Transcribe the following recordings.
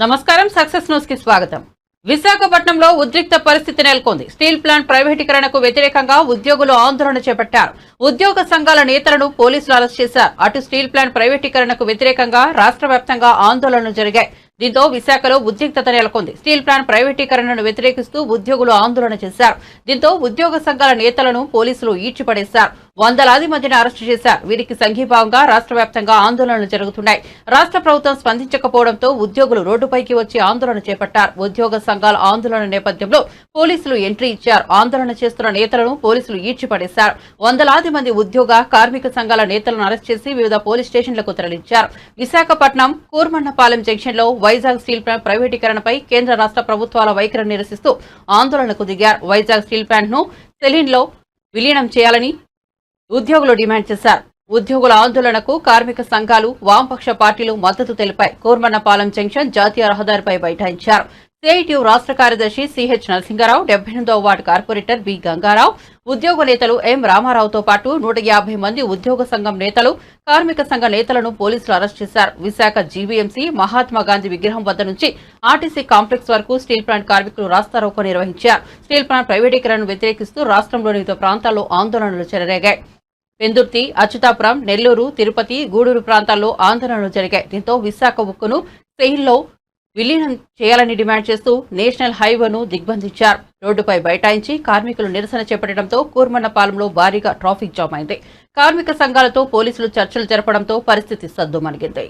నమస్కారం సక్సెస్ న్యూస్కి స్వాగతం. విశాఖపట్నంలో ఉద్రిక్త పరిస్థితి నెలకొంది. స్టీల్ ప్లాంట్ ప్రైవేటీకరణకు వ్యతిరేకంగా ఉద్యోగులు ఆందోళన చేపట్టారు. ఉద్యోగ సంఘాల నేతలను పోలీసులు అరెస్ట్ చేశారు. అటు స్టీల్ ప్లాంట్ ప్రైవేటీకరణకు వ్యతిరేకంగా రాష్ట్ర వ్యాప్తంగా ఆందోళనలు జరిగాయి. దీంతో విశాఖలో ఉద్రిక్తత నెలకొంది. స్టీల్ ప్లాంట్ ప్రైవేటీకరణను వ్యతిరేకిస్తూ ఉద్యోగులు ఆందోళన చేశారు. దీంతో ఉద్యోగ సంఘాల నేతలను పోలీసులు ఈడ్చిపడేశారు. వందలాది మందిని అరెస్టు చేశారు. వీరికి సంఘీభావంగా రాష్ట్ర వ్యాప్తంగా ఆందోళనలు జరుగుతున్నాయి. రాష్ట్ర ప్రభుత్వం స్పందించకపోవడంతో ఉద్యోగులు రోడ్డుపైకి వచ్చి ఆందోళన చేపట్టారు. ఉద్యోగ సంఘాల ఆందోళన నేపథ్యంలో పోలీసులు ఎంట్రీ ఇచ్చారు. ఆందోళన చేస్తున్న నేతలను పోలీసులు ఈడ్చిపడేశారు. వందలాది మంది ఉద్యోగ కార్మిక సంఘాల నేతలను అరెస్ట్ చేసి వివిధ పోలీస్ స్టేషన్లకు తరలించారు. విశాఖపట్నం కూర్మన్నపాలెం జంక్షన్లో వైజాగ్ స్టీల్ ప్లాంట్ ప్రైవేటీకరణపై కేంద్ర రాష్ట్ర ప్రభుత్వాల వైఖరి నిరసిస్తూ ఆందోళనకు దిగారు. వైజాగ్ స్టీల్ ప్లాంట్ను సెలిన్లో విలీనం చేయాలని ఉద్యోగులు డిమాండ్ చేశారు. ఉద్యోగుల ఆందోళనకు కార్మిక సంఘాలు వామపక్ష పార్టీలు మద్దతు తెలిపాయి. కూర్మన్నపాలెం జంక్షన్ జాతీయ రహదారిపై బైఠాయించారు. సిఐటియు రాష్ట్ర కార్యదర్శి సిహెచ్ నరసింహారావు డెబ్బై ఎనిమిదవ వార్డు కార్పొరేటర్ బి గంగారావు ఉద్యోగ నేతలు ఎం రామారావుతో పాటు నూట యాభై మంది ఉద్యోగ సంఘం నేతలు కార్మిక సంఘ నేతలను పోలీసులు అరెస్ట్ చేశారు. విశాఖ జీవీఎంసీ మహాత్మా గాంధీ విగ్రహం వద్ద నుంచి ఆర్టీసీ కాంప్లెక్స్ వరకు స్టీల్ ప్లాంట్ కార్మికులు రాస్తారోకో నిర్వహించారు. స్టీల్ ప్లాంట్ ప్రైవేటీకరణను వ్యతిరేకిస్తూ రాష్ట్రంలోని వివిధ ప్రాంతాల్లో ఆందోళనలు చెలరేగాయి. పెందుర్తి అచ్యుతాపురం నెల్లూరు తిరుపతి గూడూరు ప్రాంతాల్లో ఆందోళనలు జరిగాయి. దీంతో విశాఖ ఉక్కును సెయిల్లో విలీనం చేయాలని డిమాండ్ చేస్తూ నేషనల్ హైవేను దిగ్బంధించారు. రోడ్డుపై బైఠాయించి కార్మికులు నిరసన చేపట్టడంతో కూర్మన్నపాలెంలో భారీగా ట్రాఫిక్ జామ్ అయింది. కార్మిక సంఘాలతో పోలీసులు చర్చలు జరపడంతో పరిస్థితి సద్దుమణిగింది.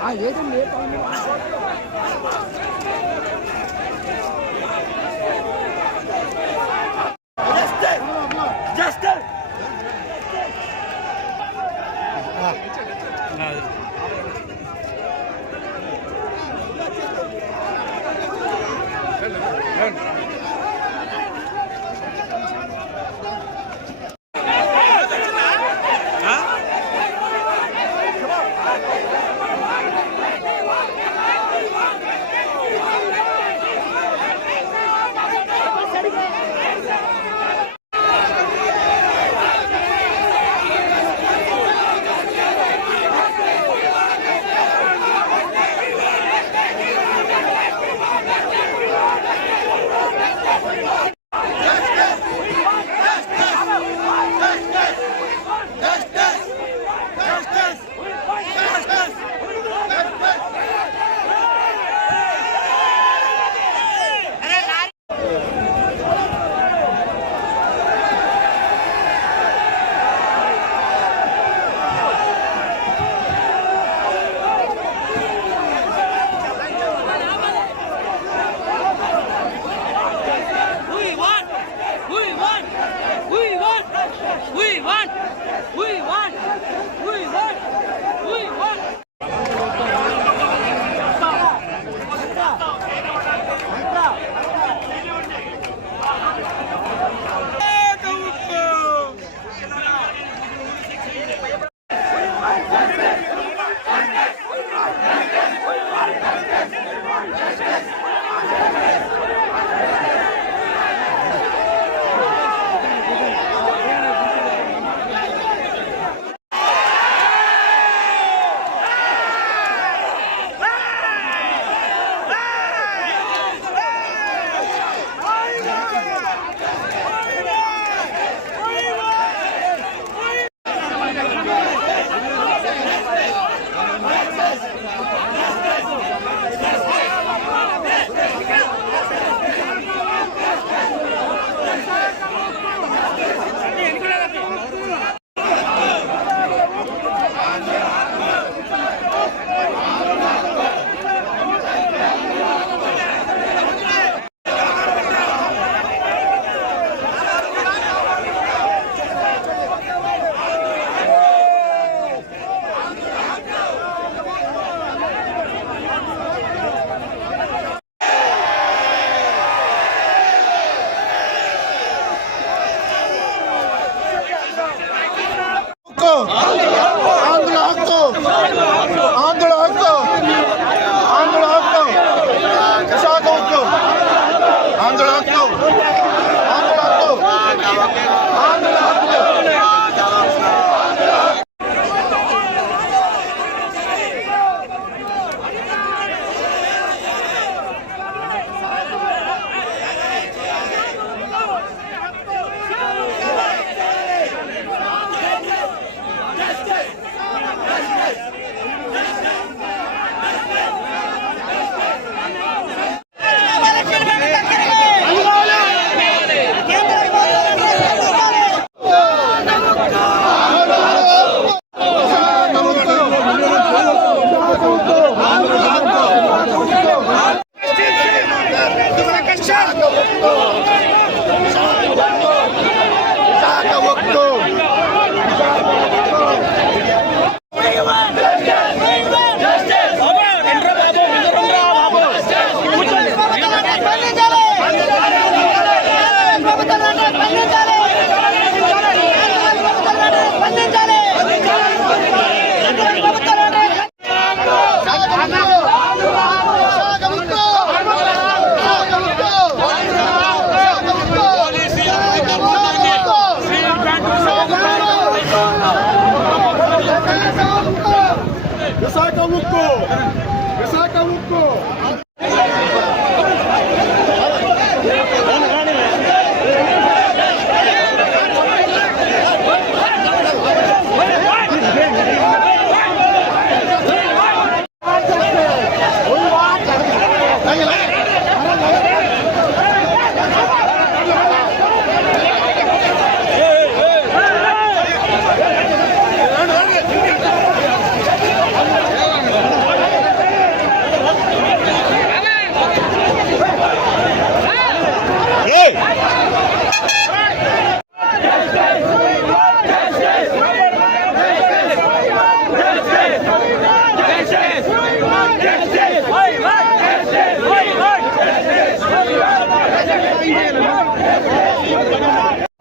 아, 얘들 내 빵이야.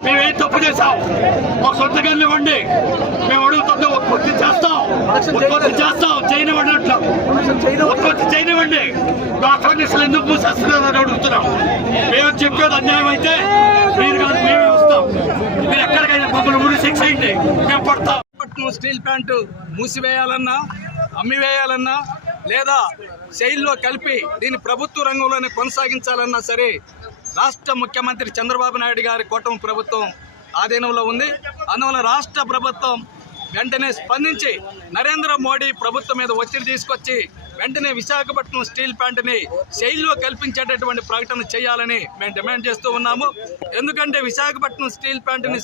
మేమేం తప్పు చేశాం? ఒక సొంత గన్ను ఇవ్వండి. మేము అడుగుతుంటే ఉత్పత్తి చేస్తాం. ఉత్పత్తి చేస్తాం. చేయనివ్వండి అంటాం ఉత్పత్తి చేయనివ్వండి. మా కనీసం ఎందుకు మూసేస్తున్నారని అడుగుతున్నాం. మేము చెప్పేది అన్యాయం అయితే మీరు కాదు మేమే వస్తాం. మీరు ఎక్కడికైనా మమ్మల్ని ఊరి శిక్ష అయింది మేము పడతాం. పట్నం స్టీల్ ప్లాంట్ మూసివేయాలన్నా అమ్మివేయాలన్నా లేదా శైలిలో కలిపి దీన్ని ప్రభుత్వ రంగంలోనే కొనసాగించాలన్నా సరే రాష్ట్ర ముఖ్యమంత్రి చంద్రబాబు నాయుడు గారి కూటమి ప్రభుత్వం ఆధీనంలో ఉంది. అందువల్ల రాష్ట్ర ప్రభుత్వం వెంటనే స్పందించి నరేంద్ర మోడీ ప్రభుత్వం మీద ఒత్తిడి తీసుకొచ్చి వెంటనే విశాఖపట్నం స్టీల్ ప్లాంట్ని శైలిలో కల్పించేటటువంటి ప్రకటన చేయాలని మేము డిమాండ్ చేస్తూ ఉన్నాము. ఎందుకంటే విశాఖపట్నం స్టీల్ ప్లాంట్ని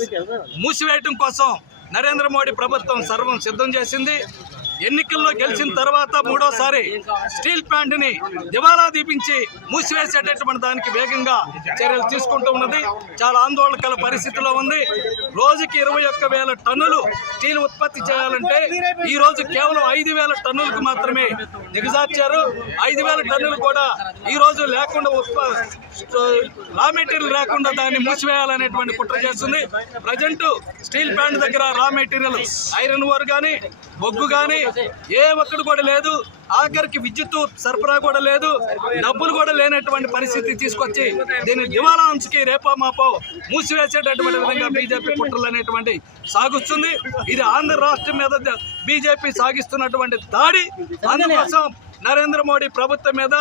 మూసివేయటం కోసం నరేంద్ర మోడీ ప్రభుత్వం సర్వం సిద్ధం చేసింది. ఎన్నికల్లో గెలిచిన తర్వాత మూడోసారి స్టీల్ ప్లాంట్ని దివాలా దీపించి మూసివేసేటటువంటి దానికి వేగంగా చర్యలు తీసుకుంటూ ఉన్నది. చాలా ఆందోళనకల పరిస్థితిలో ఉంది. రోజుకి ఇరవై ఒక్క వేల టన్నులు స్టీల్ ఉత్పత్తి చేయాలంటే ఈ రోజు కేవలం ఐదు వేల టన్నులకు మాత్రమే దిగజార్చారు. ఐదు వేల టన్నులు కూడా ఈ రోజు లేకుండా ఉత్పత్తి రా మెటీరియల్ లేకుండా దాన్ని మూసివేయాలనేటువంటి కుట్ర చేస్తుంది. ప్రజెంట్ స్టీల్ ప్లాంట్ దగ్గర రా మెటీరియల్ ఐరన్ ఓర్ కానీ బొగ్గు కానీ ఏ ఒక్కడు కూడా లేదు. ఆఖరికి విద్యుత్ సరఫరా కూడా లేదు. డబ్బులు కూడా లేనటువంటి పరిస్థితి తీసుకొచ్చి దీన్ని దివాలా అంచుకి రేపో మాపో మూసివేసేటటువంటి విధంగా బీజేపీ కుట్రలు అనేటువంటి సాగుస్తుంది. ఇది ఆంధ్ర రాష్ట్రం మీద బీజేపీ సాగిస్తున్నటువంటి దాడి. అందుకోసం నరేంద్ర మోడీ ప్రభుత్వం మీద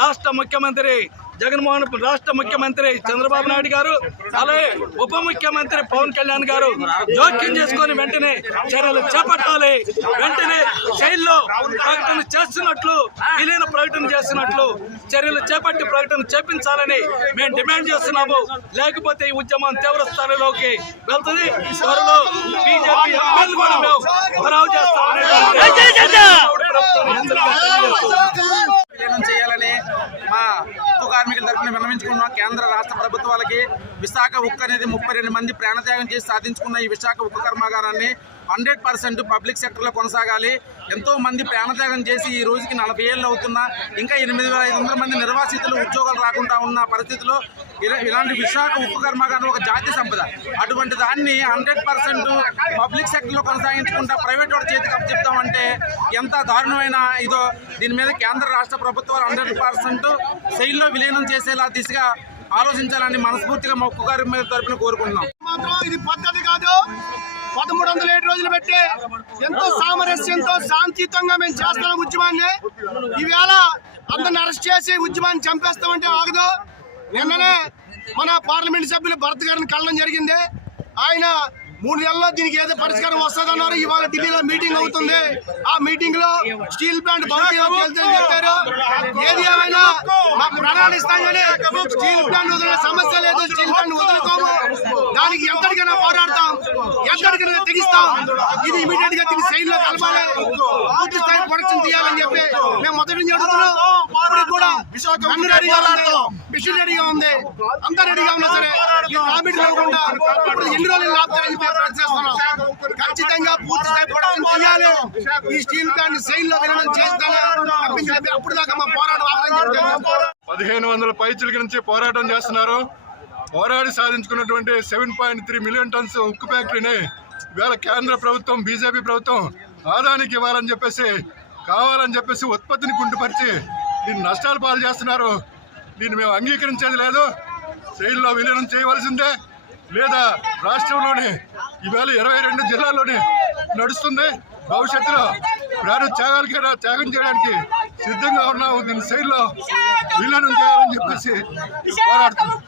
రాష్ట్ర ముఖ్యమంత్రి జగన్మోహన్ రాష్ట్ర ముఖ్యమంత్రి చంద్రబాబు నాయుడు గారు అలాగే ఉప ముఖ్యమంత్రి పవన్ కళ్యాణ్ గారు జోక్యం చేసుకొని వెంటనే చర్యలు చేపట్టాలి. వెంటనే జైల్లో ప్రకటన చేస్తున్నట్లు విలీన ప్రకటన చేస్తున్నట్లు చర్యలు చేపట్టి ప్రకటన చేపించాలని మేము డిమాండ్ చేస్తున్నాము. లేకపోతే ఈ ఉద్యమం తీవ్ర స్థాయిలోకి వెళ్తుంది. త్వరలో బీజేపీ ఎంపీలు కూడా మేము చేస్తామని విలీనం చేయాలని మా ఉక్కు కార్మికుల తరఫున విన్నవించుకున్నాం కేంద్ర రాష్ట్ర ప్రభుత్వాలకి విశాఖ ఉక్కు అనేది ముప్పై రెండు మంది ప్రాణత్యాగం చేసి సాధించుకున్న ఈ విశాఖ ఉక్కు కర్మాగారాన్ని హండ్రెడ్ పర్సెంట్ పబ్లిక్ సెక్టర్లో కొనసాగాలి. ఎంతో మంది ప్రాణత్యాగం చేసి ఈ రోజుకి నలభై ఏళ్ళు అవుతున్నా ఇంకా ఎనిమిది వేల ఐదు వందల మంది నిర్వాసితులు ఉద్యోగాలు రాకుండా ఉన్న పరిస్థితిలో ఇలా- ఇలాంటి విశాఖ ఉక్కు కర్మాగారం ఒక జాతీయ సంపద. అటువంటి దాన్ని హండ్రెడ్ పర్సెంట్ పబ్లిక్ సెక్టర్లో కొనసాగించుకుంటా ప్రైవేట్ వాడి చేతికి అప్పచెప్తామంటే ఎంత దారుణమైన ఇదో దీని మీద కేంద్ర రాష్ట్ర ప్రభుత్వాలు హండ్రెడ్ పర్సెంట్ శైలిలో విలీనం చేసేలా దిశగా ఆలోచించాలని మనస్ఫూర్తిగా మా ఒక్కగారి మీద తరపున కోరుకుంటున్నాం. మాత్రం ఇది పద్ధతి కాదు. పదమూడు వందల ఏడు రోజులు పెట్టి ఎంతో సామరస్యంతో శాంతియుతంగా మేము చేస్తున్నాం ఉద్యమాన్ని ఈవేళ అందరిని అరెస్ట్ చేసి ఉద్యమాన్ని చంపేస్తామంటే ఆగదు. నిన్ననే మన పార్లమెంట్ సభ్యులు భరత్ గారిని కలడం జరిగింది. ఆయన మూడు నెలల్లో దీనికి ఏదో పరిష్కారం వస్తుందన్నారు. ఇవాళ ఢిల్లీలో మీటింగ్ అవుతుంది. ఆ మీటింగ్లో స్టీల్ ప్లాంట్ వెళ్తుందని చెప్పారు. ఏది ఏమైనా మాకు ప్రణాళిక ఇస్తాం కానీ స్టీల్ ప్లాంట్ వదిలే సమస్య లేదు. స్టీల్ ప్లాంట్ వదులుకోము. దానికి ఎంతటికైనా పోరాడతాం. ఎంతటికైనా తెగిస్తాం. ఇది ఇమీడియట్గా దీన్ని సైడ్లో కలపాలి పూర్తి స్థాయి ప్రొడక్షన్ తీయాలని చెప్పి మేము మొదటి నుంచి అడుగుతున్నాం ఇప్పుడు ఉంది మిషన్ రెడీగా ఉంది. అంతా రెడీగా ఉన్నా సరే రాబిట్ లేకుండా ఇప్పుడు ఎన్ని రోజులు ప్రయత్నిస్తున్నాం ఖచ్చితంగా పూర్తి స్థాయి ప్రొడక్షన్ ఈ స్టీల్ ప్లాంట్ సైడ్లో చేస్తానే అప్పుడు దాకా మా పోరాటం పదిహేను వందల పైచిలకి నుంచి పోరాటం చేస్తున్నారు. పోరాడి సాధించుకున్నటువంటి seven point three million tons ఉక్కు ఫ్యాక్టరీని ఇవాళ కేంద్ర ప్రభుత్వం బీజేపీ ప్రభుత్వం ఆదానికి ఇవ్వాలని చెప్పేసి కావాలని చెప్పేసి ఉత్పత్తిని కుంటుపరిచి దీన్ని నష్టాలు పాలు చేస్తున్నారు. దీన్ని మేము అంగీకరించేది లేదు. శైలిలో విలీనం చేయవలసిందే. లేదా రాష్ట్రంలోని ఈవేళ ఇరవై రెండు జిల్లాల్లోని నడుస్తుంది. భవిష్యత్తులో ప్రాణ త్యాగాలకైనా త్యాగం చేయడానికి సిద్ధంగా ఉన్నాము. దీని శైలిలో విలీనం చేయాలని చెప్పేసి పోరాడుతున్నాం.